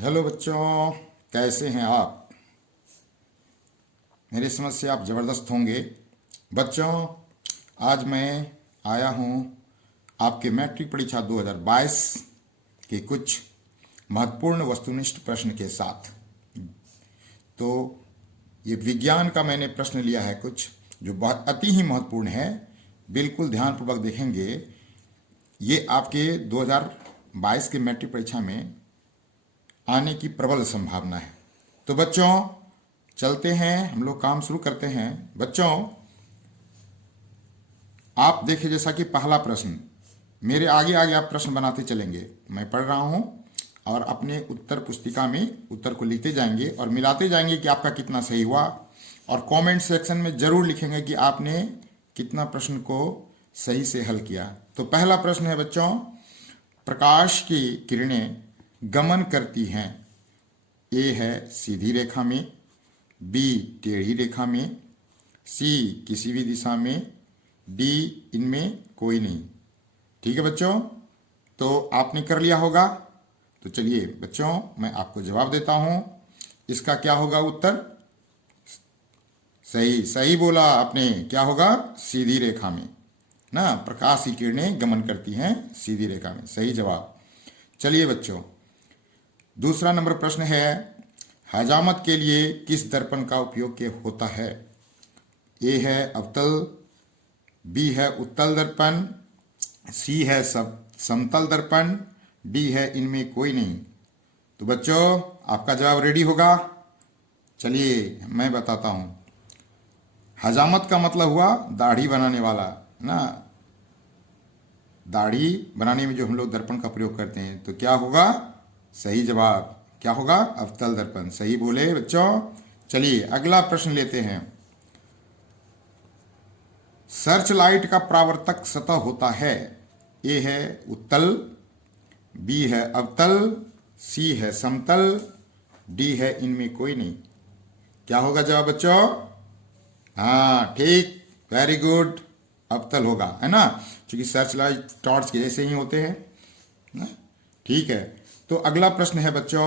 Hello बच्चों, कैसे हैं आप। मेरी समझ से आप ज़बरदस्त होंगे। बच्चों, आज मैं आया हूँ आपके मैट्रिक परीक्षा 2022 के कुछ महत्वपूर्ण वस्तुनिष्ठ प्रश्न के साथ। तो ये विज्ञान का मैंने प्रश्न लिया है कुछ जो बहुत अति ही महत्वपूर्ण है। बिल्कुल ध्यानपूर्वक देखेंगे। ये आपके 2022 के मैट्रिक परीक्षा में आने की प्रबल संभावना है। तो बच्चों चलते हैं, हम लोग काम शुरू करते हैं। बच्चों आप देखिए, जैसा कि पहला प्रश्न, मेरे आगे आगे आप प्रश्न बनाते चलेंगे। मैं पढ़ रहा हूं और अपने उत्तर पुस्तिका में उत्तर को लिखते जाएंगे और मिलाते जाएंगे कि आपका कितना सही हुआ। और कमेंट सेक्शन में जरूर लिखेंगे कि आपने कितना प्रश्न को सही से हल किया। तो पहला प्रश्न है बच्चों, प्रकाश की किरणें गमन करती हैं। ए है सीधी रेखा में, बी टेढ़ी रेखा में, सी किसी भी दिशा में, डी इनमें कोई नहीं। ठीक है बच्चों, तो आपने कर लिया होगा। तो चलिए बच्चों, मैं आपको जवाब देता हूं। इसका क्या होगा उत्तर? सही सही बोला आपने। क्या होगा? सीधी रेखा में ना, प्रकाश की किरणें गमन करती हैं सीधी रेखा में। सही जवाब। चलिए बच्चों, दूसरा नंबर प्रश्न है, हजामत के लिए किस दर्पण का उपयोग होता है? ए है अवतल, बी है उत्तल दर्पण, सी है समतल दर्पण, डी है इनमें कोई नहीं। तो बच्चों आपका जवाब रेडी होगा। चलिए मैं बताता हूं। हजामत का मतलब हुआ दाढ़ी बनाने वाला ना, दाढ़ी बनाने में जो हम लोग दर्पण का प्रयोग करते हैं। तो क्या होगा? सही जवाब क्या होगा? अवतल दर्पण। सही बोले बच्चों। चलिए अगला प्रश्न लेते हैं। सर्च लाइट का परावर्तक सतह होता है। ए है उत्तल, बी है अवतल, सी है समतल, डी है इनमें कोई नहीं। क्या होगा जवाब बच्चों? हाँ ठीक, वेरी गुड, अवतल होगा, है ना, क्योंकि सर्च लाइट टॉर्च के जैसे ही होते हैं ना। ठीक है, तो अगला प्रश्न है बच्चों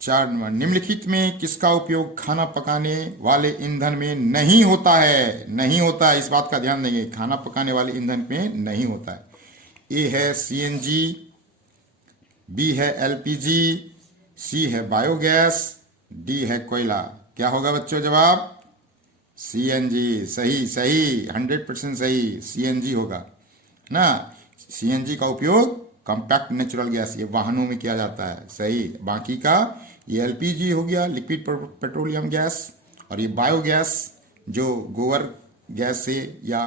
4 नंबर, निम्नलिखित में किसका उपयोग खाना पकाने वाले ईंधन में नहीं होता है? नहीं होता है, इस बात का ध्यान देंगे, खाना पकाने वाले ईंधन में नहीं होता है। ए है सीएनजी, बी है एलपीजी, सी है बायोगैस, डी है कोयला। क्या होगा बच्चों जवाब? सीएनजी। सही सही, 100% सही, सीएनजी होगा ना। सीएनजी का उपयोग कॉम्पैक्ट नेचुरल गैस, ये वाहनों में किया जाता है। सही। बाकी का ये एलपीजी हो गया, लिक्विड पेट्रोलियम गैस, और ये बायोगैस जो गोबर गैस से या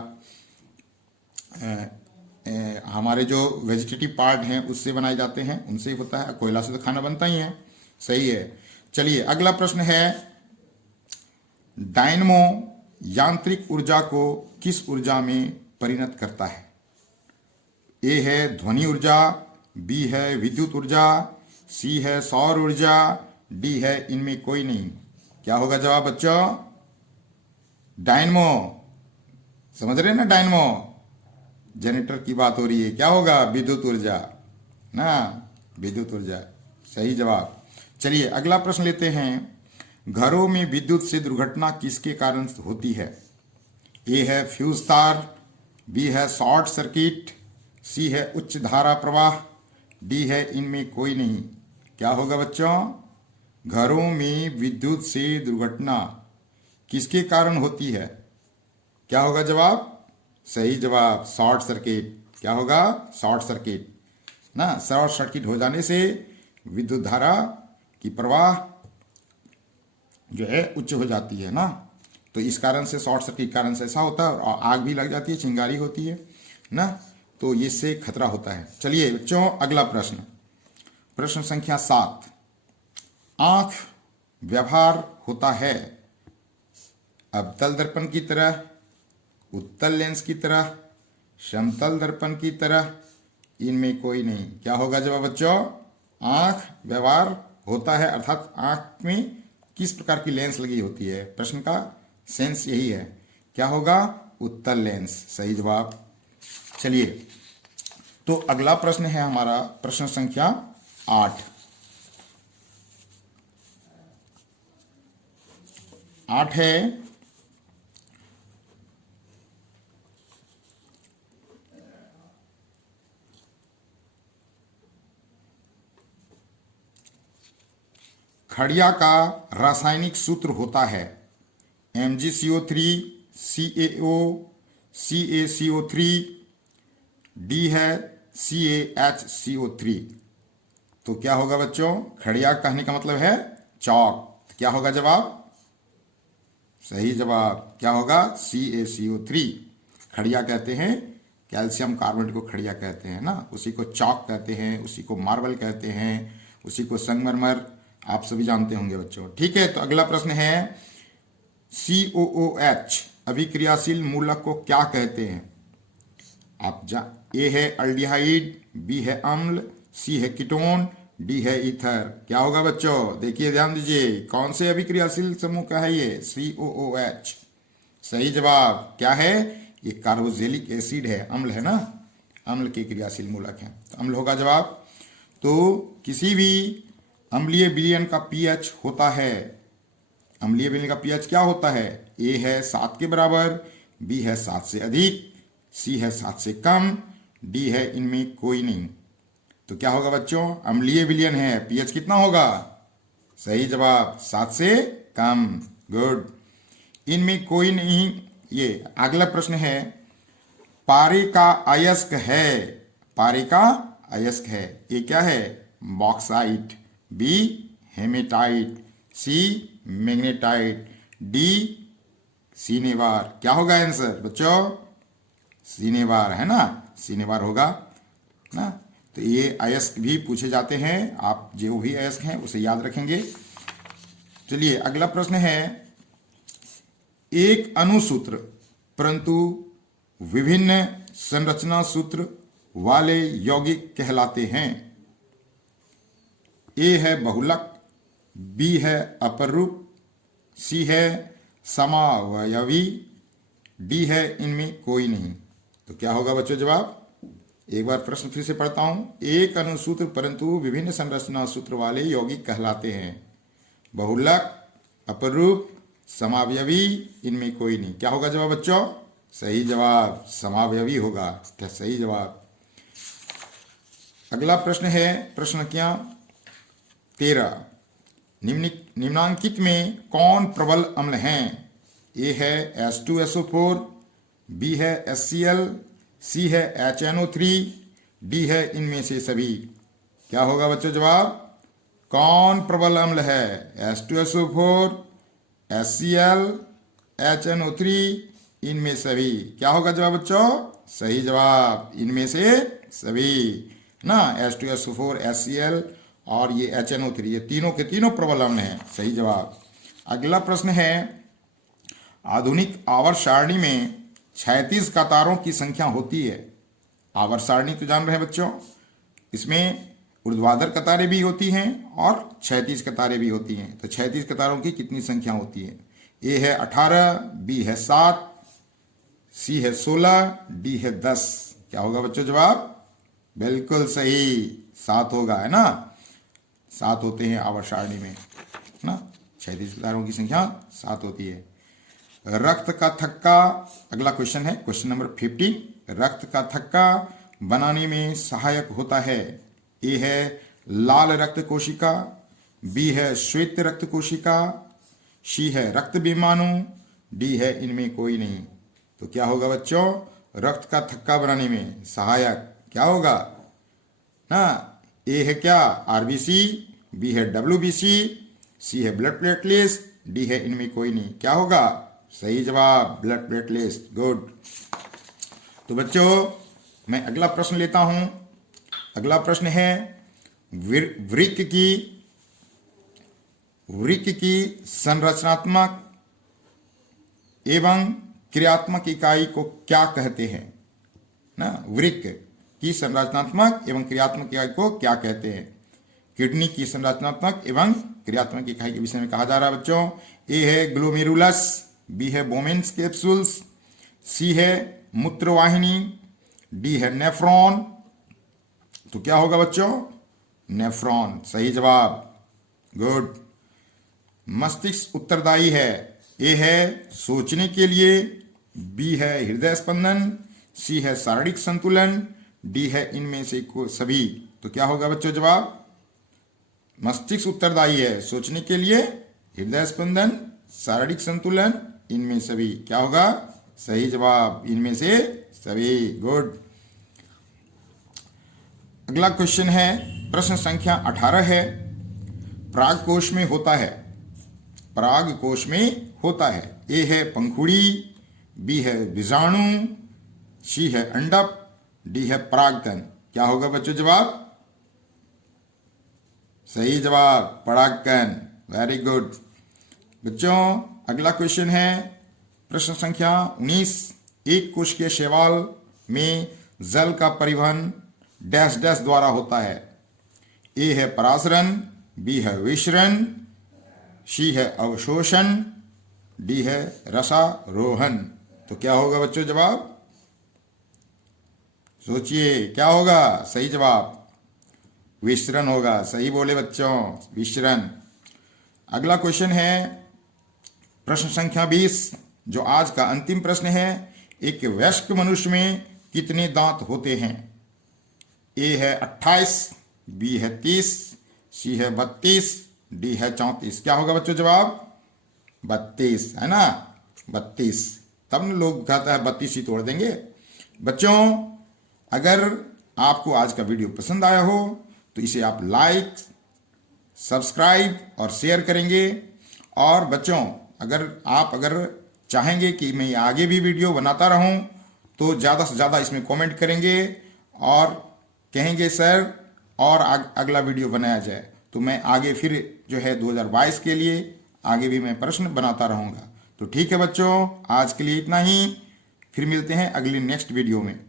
हमारे जो वेजिटेटिव पार्ट हैं उससे बनाए जाते हैं, उनसे ही होता है। कोयला से तो खाना बनता ही है। सही है। चलिए अगला प्रश्न है, डायनमो यांत्रिक ऊर्जा को किस ऊर्जा में परिणत करता है? ए है ध्वनि ऊर्जा, बी है विद्युत ऊर्जा, सी है सौर ऊर्जा, डी है इनमें कोई नहीं। क्या होगा जवाब बच्चों? डायनमो, समझ रहे हैं ना, डायनमो जनरेटर की बात हो रही है। क्या होगा? विद्युत ऊर्जा ना, विद्युत ऊर्जा। सही जवाब। चलिए अगला प्रश्न लेते हैं, घरों में विद्युत से दुर्घटना किसके कारण होती है? ए है फ्यूज तार, बी है शॉर्ट सर्किट, सी है उच्च धारा प्रवाह, डी है इनमें कोई नहीं। क्या होगा बच्चों? घरों में विद्युत से दुर्घटना किसके कारण होती है? क्या होगा जवाब? सही जवाब, शॉर्ट सर्किट। क्या होगा? शॉर्ट सर्किट ना, शॉर्ट सर्किट हो जाने से विद्युत धारा की प्रवाह जो है उच्च हो जाती है ना। तो इस कारण से, शॉर्ट सर्किट कारण से ऐसा होता है, और आग भी लग जाती है, चिंगारी होती है ना, तो इससे खतरा होता है। चलिए बच्चों अगला प्रश्न, प्रश्न संख्या 7, आंख व्यवहार होता है अवतल दर्पण की तरह, उत्तल लेंस की तरह, समतल दर्पण की तरह, इनमें कोई नहीं। क्या होगा जवाब बच्चों? आंख व्यवहार होता है, अर्थात आंख में किस प्रकार की लेंस लगी होती है, प्रश्न का सेंस यही है। क्या होगा? उत्तल लेंस। सही जवाब। चलिए तो अगला प्रश्न है हमारा प्रश्न संख्या 8, 8 है खड़िया का रासायनिक सूत्र होता है MgCO3 CaO CaCO3 डी है CaHCO3। तो क्या होगा बच्चों, खड़िया कहने का मतलब है चौक। तो क्या होगा जवाब, सही जवाब क्या होगा CaCO3। खड़िया कहते हैं कैल्शियम कार्बोनेट को खड़िया कहते हैं ना, उसी को चौक कहते हैं, उसी को मार्बल कहते हैं, उसी को संगमरमर, आप सभी जानते होंगे बच्चों। ठीक है, तो अगला प्रश्न है COOH अभिक्रियाशील मूलक को क्या कहते हैं? आप ए है अल्डिहाइड, बी है अम्ल, सी है कीटोन, डी है ईथर। क्या होगा बच्चों, देखिए ध्यान दीजिए, कौन से अभिक्रियाशील समूह का है ये? COOH। सही जवाब क्या है? ये कार्बोक्सिलिक एसिड है, अम्ल है ना, अम्ल के क्रियाशील मूलक है, तो अम्ल होगा जवाब। तो किसी भी अम्लीय विलयन का पीएच होता है, अम्लीय विलयन का पीएच क्या होता है? ए है 7 के बराबर, बी है 7 से अधिक, सी है 7 से कम, डी है इनमें कोई नहीं। तो क्या होगा बच्चों, अम्लीय विलयन है, पीएच कितना होगा? सही जवाब 7 से कम। गुड, इनमें कोई नहीं। ये अगला प्रश्न है, पारे का अयस्क है, पारे का अयस्क है, ये क्या है? बॉक्साइट, बी हेमेटाइट, सी मैग्नेटाइट, डी सीनेवार। क्या होगा आंसर बच्चों? सीनेवार है ना, सीनेवार होगा ना। तो ये अयस्क भी पूछे जाते हैं, आप जो भी अयस्क हैं उसे याद रखेंगे। चलिए अगला प्रश्न है, एक अणुसूत्र परंतु विभिन्न संरचना सूत्र वाले यौगिक कहलाते हैं। ए है बहुलक, बी है अपरूप, सी है समावयवी, डी है इनमें कोई नहीं। तो क्या होगा बच्चों जवाब? एक बार प्रश्न फिर से पढ़ता हूं, एक अणुसूत्र परंतु विभिन्न संरचना सूत्र वाले यौगिक कहलाते हैं। बहुलक, अपरूप, समावयवी, इनमें कोई नहीं। क्या होगा जवाब बच्चों? सही जवाब समावयवी होगा। क्या सही जवाब। अगला प्रश्न है प्रश्न क्या 13, निम्नांकित में कौन प्रबल अम्ल हैं? ए है H2SO4, बी है HCl, सी है HNO3, डी है इनमें से सभी। क्या होगा बच्चों जवाब? कौन प्रबल अम्ल है? H2SO4, HCl, HNO3, इनमें सभी। क्या होगा जवाब बच्चों? सही जवाब इनमें से सभी ना, H2SO4, HCl और ये HNO3, ये तीनों के तीनों प्रबल अम्ल हैं। सही जवाब। अगला प्रश्न है, आधुनिक आवर्त सारणी में 36 कतारों की संख्या होती है। आवर्त सारणी तो जान रहे हैं बच्चों, इसमें ऊर्ध्वाधर कतारें भी होती हैं और 36 कतारें भी होती हैं। तो 36 कतारों की कितनी संख्या होती है? ए है 18, बी है 7, सी है 16, डी है 10। क्या होगा बच्चों जवाब? बिल्कुल सही, 7 होगा, है ना, 7 होते हैं आवर्त सारणी में ना, 36 कतारों की संख्या 7 होती है। रक्त का थक्का, अगला क्वेश्चन है क्वेश्चन नंबर 15, रक्त का थक्का बनाने में सहायक होता है। ए है लाल रक्त कोशिका, बी है श्वेत रक्त कोशिका, सी है रक्त विमाणु, डी है इनमें कोई नहीं। तो क्या होगा बच्चों? रक्त का थक्का बनाने में सहायक क्या होगा ना? ए है क्या? आरबीसी, बी है डब्ल्यूबीसी, सी है ब्लड प्लेटलेट्स, डी है इनमें कोई नहीं। क्या होगा? सही जवाब ब्लड प्लेटलेट्स। गुड। तो बच्चों मैं अगला प्रश्न लेता हूं। अगला प्रश्न है, वृक्क की संरचनात्मक एवं क्रियात्मक इकाई को क्या कहते हैं ना? वृक्क की संरचनात्मक एवं क्रियात्मक इकाई को क्या कहते हैं? किडनी की संरचनात्मक एवं क्रियात्मक इकाई के विषय में कहा जा रहा है बच्चों। ए है ग्लोमेरुलस, बी है बोमेन्स कैप्सूल्स, सी है मूत्रवाहिनी, डी है नेफ्रॉन। तो क्या होगा बच्चों? नेफ्रॉन। सही जवाब। गुड। मस्तिष्क उत्तरदायी है। ए है सोचने के लिए, बी है हृदय स्पंदन, सी है शारीरिक संतुलन, डी है इनमें से सभी। तो क्या होगा बच्चों जवाब? मस्तिष्क उत्तरदायी है सोचने के लिए, हृदय स्पंदन, शारीरिक संतुलन, इनमें सभी। क्या होगा? सही जवाब इनमें से सभी। गुड। अगला क्वेश्चन है, प्रश्न संख्या 18 है। पराग कोश में होता है, पराग कोश में होता है। ए है पंखुड़ी, बी है बीजाणु, सी है अंडक, डी है परागकण। क्या होगा बच्चों जवाब? सही जवाब परागकण। वेरी गुड बच्चों। अगला क्वेश्चन है, प्रश्न संख्या 19। एक कोशिकीय शैवाल में जल का परिवहन डैश डैश द्वारा होता है। ए है परासरण, बी है विसरण, सी है अवशोषण, डी है रसारोहण। तो क्या होगा बच्चों जवाब? सोचिए क्या होगा? सही जवाब विसरण होगा। सही बोले बच्चों, विसरण। अगला क्वेश्चन है, प्रश्न संख्या 20, जो आज का अंतिम प्रश्न है। एक वयस्क मनुष्य में कितने दांत होते हैं? ए है 28, बी है 30, सी है 32, डी है 34। क्या होगा बच्चों जवाब? 32 है ना, 32। तब न लोग कहता है 32 ही तोड़ देंगे। बच्चों अगर आपको आज का वीडियो पसंद आया हो तो इसे आप लाइक, सब्सक्राइब और शेयर करेंगे। और बच्चों अगर चाहेंगे कि मैं आगे भी वीडियो बनाता रहूं तो ज़्यादा से ज़्यादा इसमें कमेंट करेंगे और कहेंगे सर और अगला वीडियो बनाया जाए, तो मैं आगे फिर जो है 2022 के लिए आगे भी मैं प्रश्न बनाता रहूँगा। तो ठीक है बच्चों, आज के लिए इतना ही। फिर मिलते हैं अगली नेक्स्ट वीडियो में।